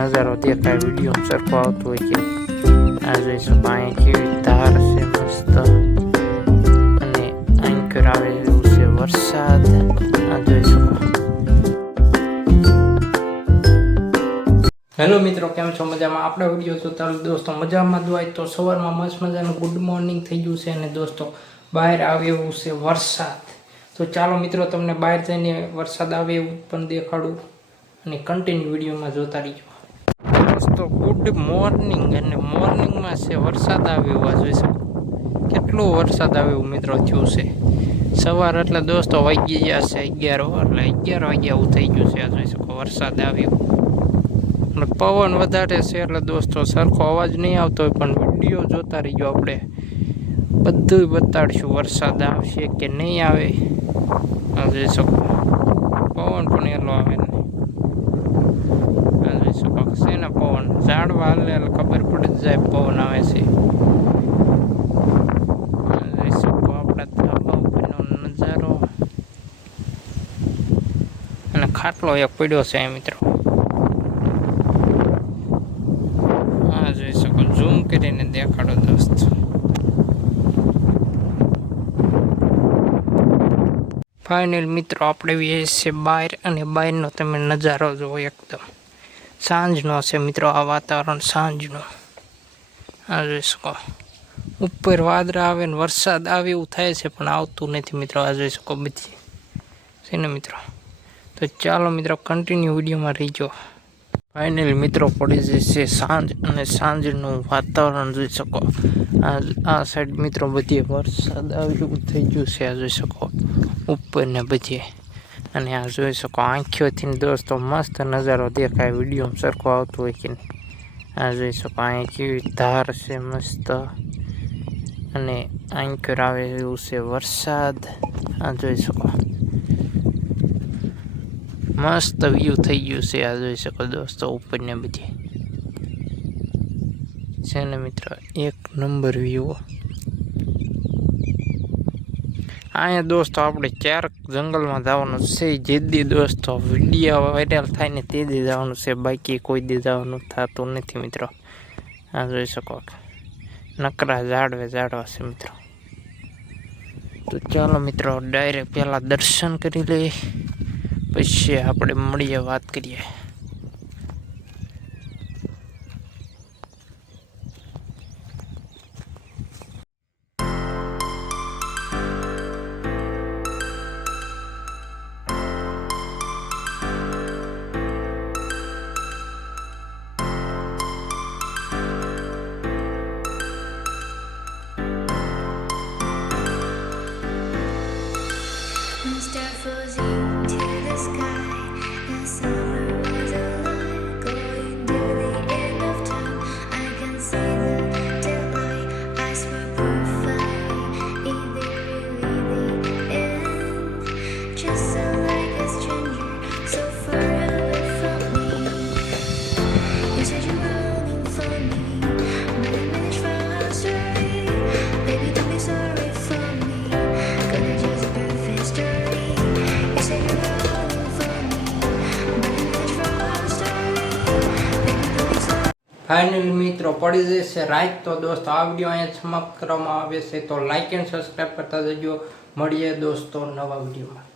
નજારો દેખાય વિડીયો સરખો આવતો હોય કે આ જોઈ શકો અહીંયા કેવી ધાર છે મસ્ત અને એન્કર આવે એવું છે વરસાદ આ જોઈ શકો. હેલો મિત્રો, કેમ છો? મજામાં? આપણે વિડીયો જોતા દોસ્તો મજામાં હોય તો સવારમાં મસ્ત મજાનું ગુડ મોર્નિંગ થઈ ગયું છે અને દોસ્તો બહાર આવે એવું છે વરસાદ. તો ચાલો મિત્રો તમને બહાર જઈને વરસાદ આવે એવું પણ દેખાડું અને કન્ટિન્યુ વિડીયોમાં જોતા રહીજો. દોસ્તો ગુડ મોર્નિંગ અને મોર્નિંગમાં છે વરસાદ આવે એવું જોઈ શકો. કેટલો વરસાદ આવે એવું મિત્રો થયું છે. સવાર એટલે દોસ્તો વાગી ગયા છે 11 એટલે 11 વાગ્યા એવું થઈ ગયું છે. આ જોઈ શકો વરસાદ આવ્યો અને પવન વધારે છે એટલે દોસ્તો સરખો અવાજ નહીં આવતો હોય પણ વિડીયો જોતા રહીજો. આપણે બધું બતાડશું વરસાદ આવશે કે નહીં આવે. આ જોઈ શકો પવન પણ એટલો આવે ને આ જોઈ શકો છે ને પવન ઝાડવા હાલે એટલે ખબર પડી જાય પવન આવે છે. આ જોઈ શકો આપણા ધાબા ઉપરનો નજારો અને ખાટલો એક પડ્યો છે મિત્રો. આ જોઈ શકો ઝૂમ કરીને દેખાડો દોસ્ત. ફાઇનલ મિત્રો આપણે આવીએ છીએ બહાર અને બહારનો તમે નજારો જુઓ એકદમ સાંજનો છે મિત્રો. આ વાતાવરણ સાંજનો આ જોઈ શકો ઉપર વાદળા આવે ને વરસાદ આવે એવું થાય છે પણ આવતું નથી મિત્રો. આ જોઈ શકો બધી છે ને મિત્રો. તો ચાલો મિત્રો કન્ટિન્યુ વિડીયોમાં રહીજો. ફાઇનલ મિત્રો પડી જશે સાંજ અને સાંજનું વાતાવરણ જોઈ શકો. આ સાઈડ મિત્રો બધી વરસાદ આવે એવું થઈ ગયું છે. આ જોઈ શકો ઉપર ને બધી અને આ જોઈ શકો આંખોથી દોસ્તો મસ્ત નજારો દેખાય વિડીયો સરખો આવતો હોય કે નહીં. આ જોઈ શકો અહીંયા કેવી ધાર છે મસ્ત અને આંખર આવે એવું છે વરસાદ. આ જોઈ શકો મસ્ત વ્યૂ થઈ ગયું છે. આ જોઈ શકો દોસ્તો ઉપર ને બધી છે ને મિત્રો એક નંબર વ્યૂ. અહીંયા દોસ્તો આપણે ક્યારેક જંગલમાં જવાનું છે જેદી દોસ્તો વિડીયો વાયરલ થાય ને તે દી જવાનું છે, બાકી કોઈ દી જવાનું થતું નથી મિત્રો. આ જોઈ શકો નકરા ઝાડવા છે મિત્રો. તો ચાલો મિત્રો ડાયરેક્ટ પહેલાં દર્શન કરી લઈએ પછી આપણે મળીએ વાત કરીએ. ફાઇનલી મિત્રો પડી જશે રાઈટ. તો દોસ્તો આ વિડીયો અહીંયા સમાપ્ત કરવામાં આવે છે. તો લાઇક એન્ડ સબસ્ક્રાઈબ કરતા જજો. મળીએ દોસ્તો નવા વિડીયોમાં.